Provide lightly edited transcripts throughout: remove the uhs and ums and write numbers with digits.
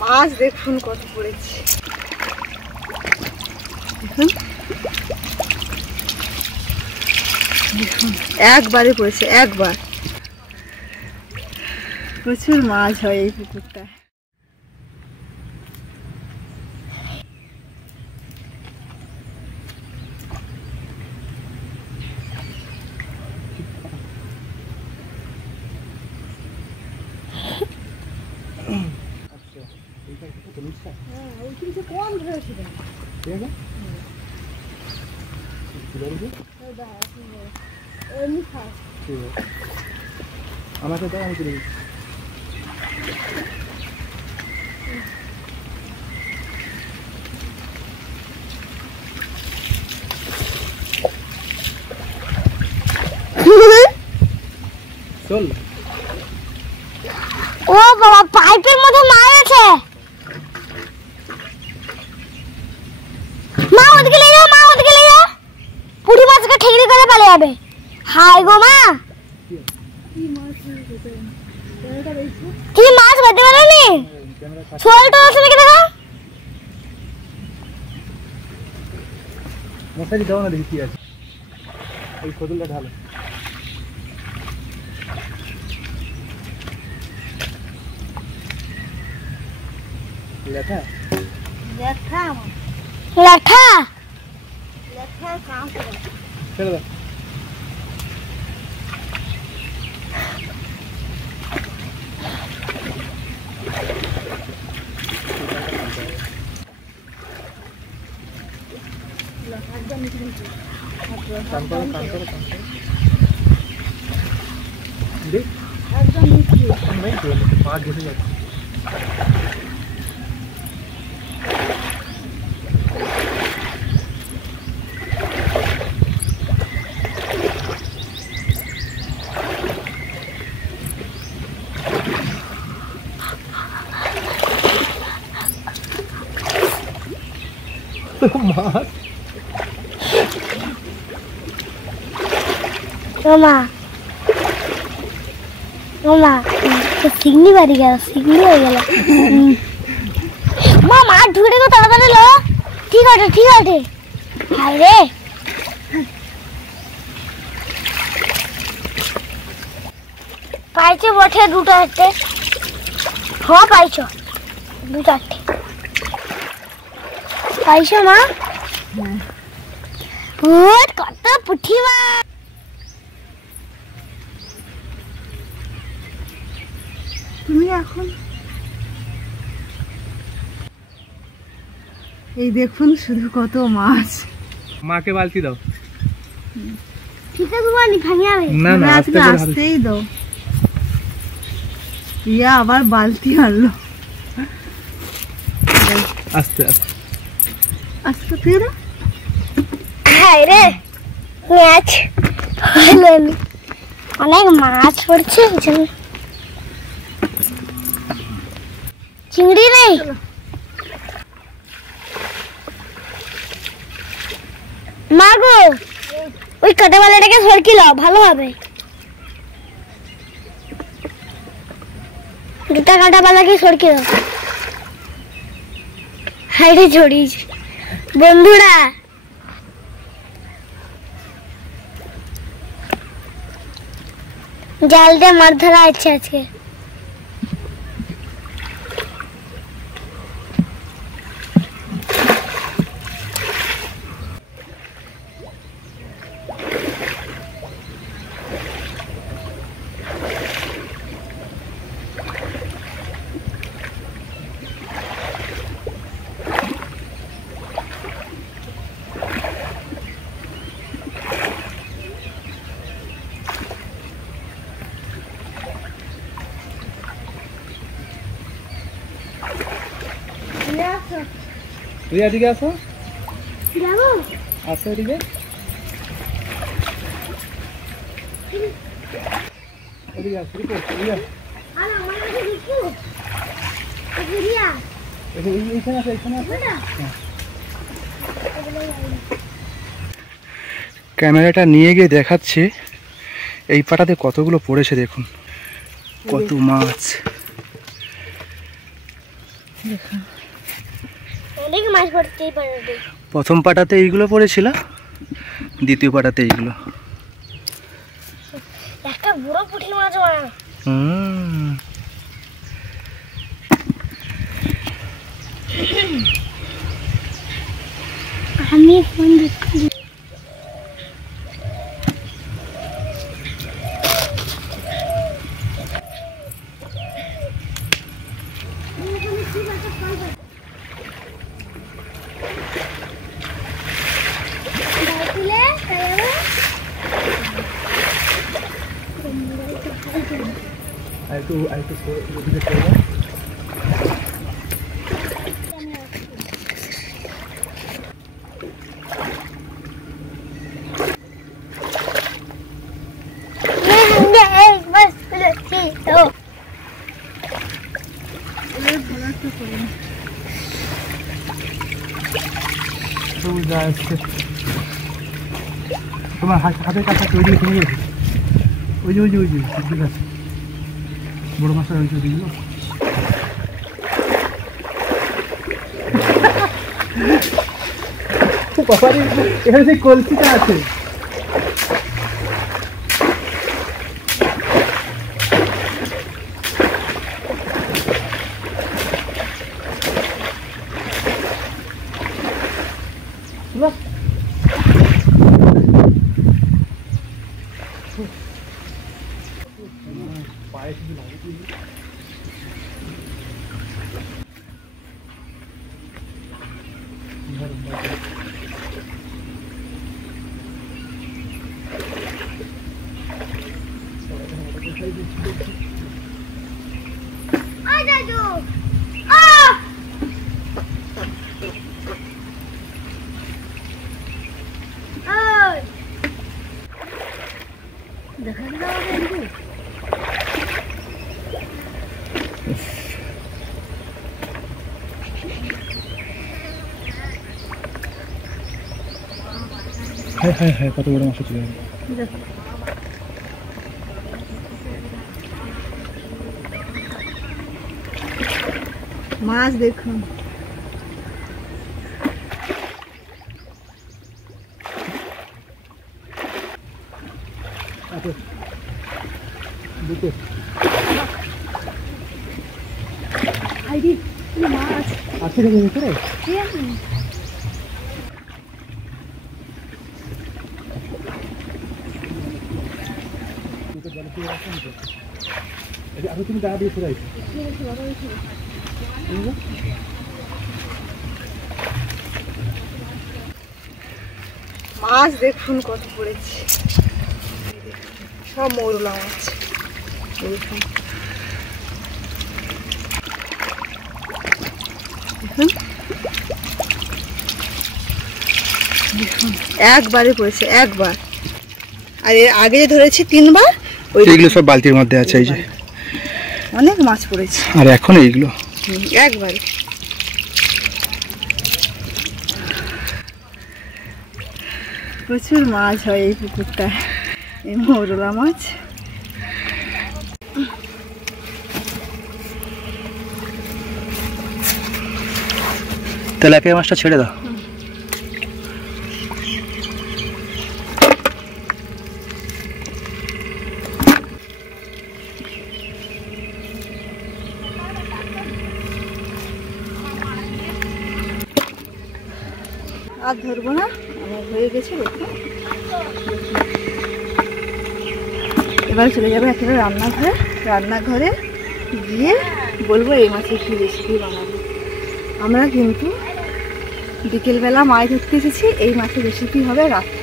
মাছ দেখুন কত পড়েছে, দেখুন দেখুন একবারে পড়েছে, একবার। প্রচুর মাছ হয় এই পুকুরটায়। কম ধরেছিল আমাকে দাও, আমি তুলে দিচ্ছি। চল। ও বাবা, পাইপের মধ্যে মাছ আছে। মা ওদিকে নিয়ে যাও, মা ওদিকে নিয়ে যাও, পুরি মাছকে ঠেকলি করে পালিয়ে যাবে। হাই গো মা, কি মাছ ধরতে পারোনি? শোলটা আছে নাকি দেখো। মশারি দাও না, দেখি কি আছে। এই কদলটা ঢালো। লেখা লেখা লেখা লেখা কাম করে ছেড়ে দাও। একদম নিচে পা ঘেসে যাচ্ছে। মাছ ওমা ওমা, সিগনি বাড়ি গেল, সিগনি হয়ে গেল। মা মাছ ঢুকে গেল, তাড়াতাড়ি লো। ঠিক আছে ঠিক আছে। হাই রে, পাইছে বটে দুটো হাতে। হ্যাঁ পাইছো, দু চারটে পাইছো মা। কত পুঁটি মাছ। তুমি এখন এই দেখুন শুধু কত মাছ। মাকে বালতি দাও। ঠিক আছে তোমার নিখানি যাবে না না, আস্তে করে আসতেই দাও। ইয়া আবার বালতি আনলো। আস্তে আস্তে আস্তে ফেরো। হাই রে, মাছ অনেক মাছ পড়ছে। চিংড়ি নেই? মা গো, ওই কাঁটাবালাটাকে সরকি লাও, ভালো হবে। দুটা কাঁটাবালাকে সরকি দাও। হাইরে ছড়িস বন্ধুরা, জাল দিয়ে মাছ ধরা আছে আজকে। তুই এদিকে আসো, যাবো আসো এদিকে। এদিকে আসো, আর আমার কাছে দেখো এদিকে এইখানে আসো, এইখানে আসো। ক্যামেরাটা নিয়ে গিয়ে দেখাচ্ছে এই পাটাতে কতগুলো পড়েছে, দেখুন কত মাছ। অনেক মাছ পড়ছে এই পাড়াতে। প্রথম পাটাতে এইগুলো পড়েছিল, দ্বিতীয় পাটাতে এইগুলো। একটা বড় পুঁটি মাছ মারা। আমি ফোন দেখছি। তোমার হাতের কাছে তৈরি হয়ে গেছে। ওই যে ঠিক আছে, বড় মাছটা ওই যে দিল। এখানে সেই কলসিটা আছে। হ্যাঁ কত বড় মাছ ছিল। মাছ দেখুন, মাছ আছে ভিতরে। আরো তুমি দাঁড়া দিয়ে ফেরাই। মাছ দেখুন কত পড়েছে, সব মৌরলা মাছ। দেখুন একবারে পড়েছে, একবার। আর এর আগে যে ধরেছি 3 বার, এইগুলো সব বালতির মধ্যে আছে। এই যে অনেক মাছ পড়েছে। আর এখন এইগুলো একবারে প্রচুর মাছ হয় এই পুকুরটায়, এই মৌরলা মাছ। তেলাপিয়া মাছটা ছেড়ে দাও। আর ধরবো না, আমার হয়ে গেছে। এবার চলে যাবো একেবারে রান্নাঘরে গিয়ে বলবো এই মাছের কি রেসিপি বানাবো। আমরা কিন্তু বিকেলবেলা মাছ ধরতে এসেছি, এই মাছের রেসিপি হবে রাতে।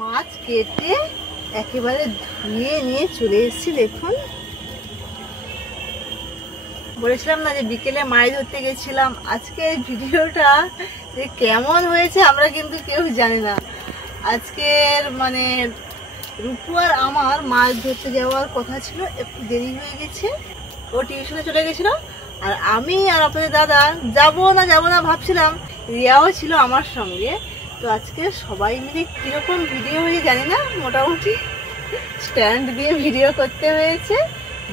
মাছ কেটে একেবারে ধুয়ে নিয়ে চলে এসেছি। দেখুন বলেছিলাম না যে বিকেলে মাছ ধরতে গেছিলাম। আজকে ভিডিওটা যে কেমন হয়েছে আমরা কিন্তু কেউ জানি না। আজকের মানে রূপু আর আমার মাছ ধরতে যাওয়ার কথা ছিল, একটু দেরি হয়ে গেছে, ও টিউশনে চলে গেছিল। আর আমি আর আপনাদের দাদা যাবো না ভাবছিলাম, রিয়াও ছিল আমার সঙ্গে। তো আজকে সবাই মিলে কিরকম ভিডিও হয়ে জানি না, মোটামুটি স্ট্যান্ড দিয়ে ভিডিও করতে হয়েছে।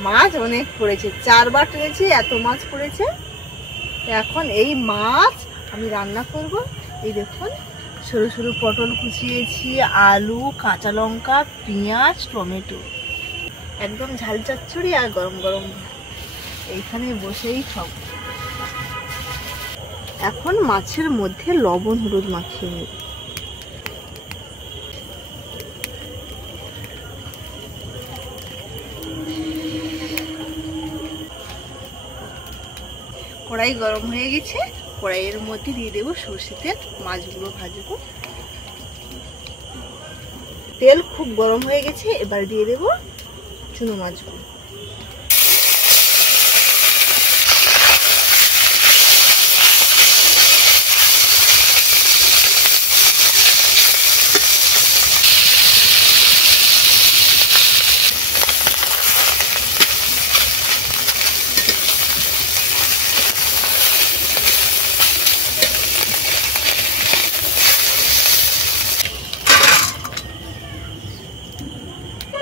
মাছ অনেক পড়েছে, 4 বার টেনেছি, এত মাছ পড়েছে। এখন এই মাছ আমি রান্না করব। এই দেখুন সরু সরু পটল কুচিয়েছি, আলু, কাঁচা লঙ্কা, পেঁয়াজ, টমেটো, একদম ঝাল চচ্চড়ি আর গরম গরম এইখানে বসেই খাব। এখন মাছের মধ্যে লবণ হলুদ মাখিয়ে নেব। কড়াই গরম হয়ে গেছে, কড়াইয়ের মধ্যে দিয়ে দেবো সরষে তেল, মাছগুলো ভাজবো। তেল খুব গরম হয়ে গেছে, এবার দিয়ে দেবো চুনো মাছগুলো।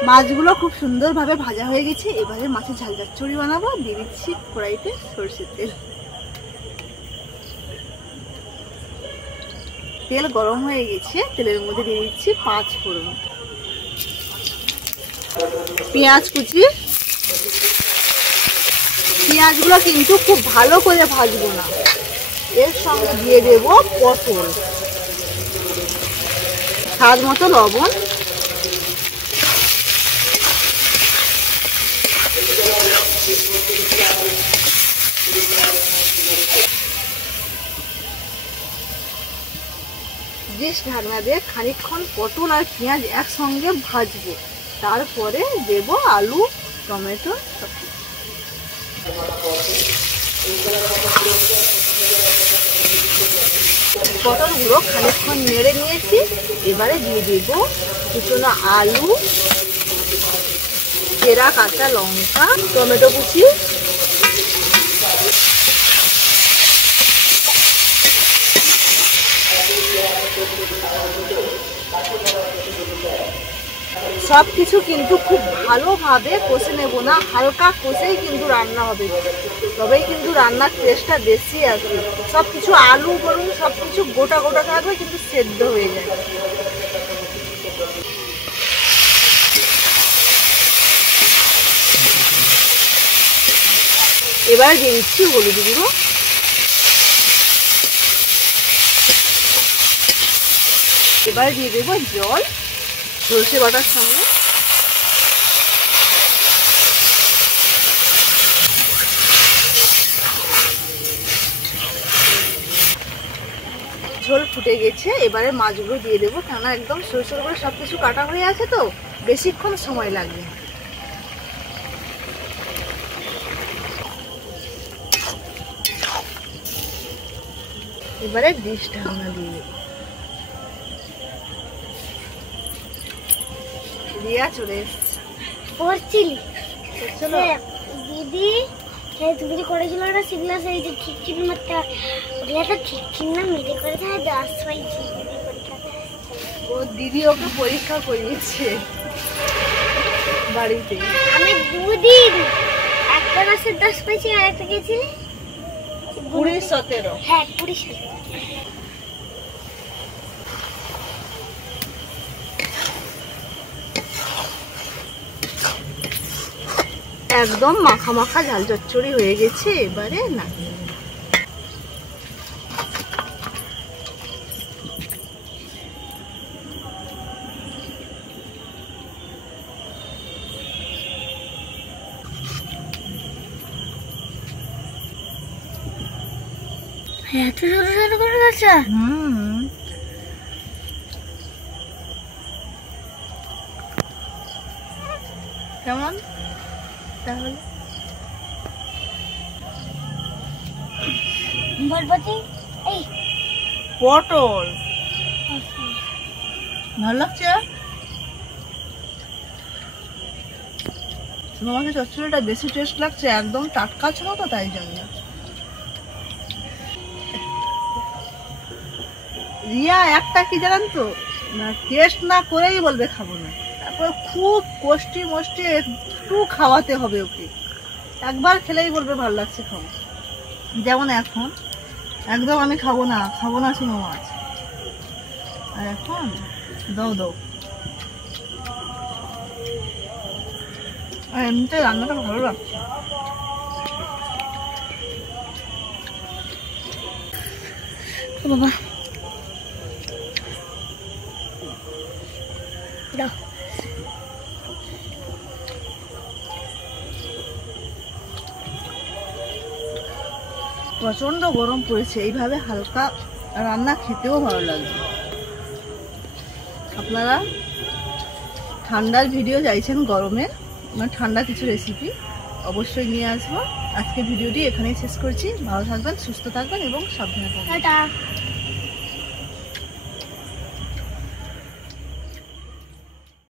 মাছগুলো খুব সুন্দরভাবে ভাজা হয়ে গেছে। এবারে মাছের ঝাল চচ্চড়ি বানাবো। দিয়ে দিচ্ছি কড়াইতে সরষের তেল। তেল গরম হয়ে গেছে, তেলের মধ্যে দিয়ে দিচ্ছি 5 ফোড়ন, পেঁয়াজ কুচি। পেঁয়াজগুলো কিন্তু খুব ভালো করে ভাজবো না। এর সঙ্গে দিয়ে দেব পটল, স্বাদ মতো লবণ, ঢাকনা দিয়ে খানিকক্ষণ পটল আর পেঁয়াজ একসঙ্গে ভাজবো। তারপরে দেব আলু, টমেটো, পটলগুলো খানিকক্ষণ নেড়ে নিয়েছি। এবারে দিয়ে দেব কুচনো আলু, চেরা কাঁচা লঙ্কা, টমেটো কুচি, সবকিছু কিন্তু খুব ভালোভাবে কষে নেব না, হালকা কষেই কিন্তু রান্না হবে, তবেই কিন্তু রান্নার টেস্টটা বেশি আসবে। সবকিছু আলু বলুন সবকিছু গোটা গোটা থাকবে, কিন্তু সেদ্ধ হয়ে যায়। এবার দিয়ে দিচ্ছি হলুদ গুঁড়ো, এবার দিয়ে দেবো জল সরষে বাটার সঙ্গে। ঝোল ফুটে গেছে, এবারে মাছগুলো দিয়ে দেবো, কেননা একদম সরষে করে সবকিছু কাটা হয়ে আছে তো বেশিক্ষণ সময় লাগবে। এবারে ডিশ ঢাকনা দিয়ে দেবো। রিয়া চলে এসছে। দিদি তুমি যে করেছিল না সেগুলো সেই যে ঠিক ঠিক মাত্রা ওগুলো তো ঠিক ঠিক না মেরে করে থাকে 10 পাইছি পরীক্ষা। ও দিদি ওকে পরীক্ষা করিয়েছে বাড়িতে। আমি দুদিন একটা গাছের 10 পাইছি আর একটা গেছি 20-17। হ্যাঁ 20-17। একদম মাখা মাখা ঝাল চচ্চড়ি হয়ে গেছে, এবারে নামিয়ে নেব। এত ছোট ছোট করে গেছে। কেমন তাহলে? বরবটি এই পটল ভালো লাগছে। তোমাকে চচ্চড়িটা বেশি টেস্ট লাগছে, একদম টাটকা ছিল তো তাই জন্য। রিয়া একটা কি জানেন তো, না টেস্ট না করেই বলবে খাবো না, তারপর খুব কষ্টি মষ্টি একটু খাওয়াতে হবে ওকে, একবার খেলেই বলবে ভালো লাগছে খাবো। যেমন এখন একদম আমি খাবো না শুনো মাছ, আর এখন দাও দাও। আর এমনিতে রান্নাটা ভালো লাগছে। বাবা দাও প্রচন্ড গরম পড়েছে, এইভাবে হালকা রান্না খেতেও ভালো লাগবে। আপনারা ঠান্ডার ভিডিও চাইছেন গরমের, মানে ঠান্ডা কিছু রেসিপি অবশ্যই নিয়ে আসবো। আজকে ভিডিওটি এখানেই শেষ করছি। ভালো থাকবেন, সুস্থ থাকবেন এবং সাবধানে থাকবেন। টাটা।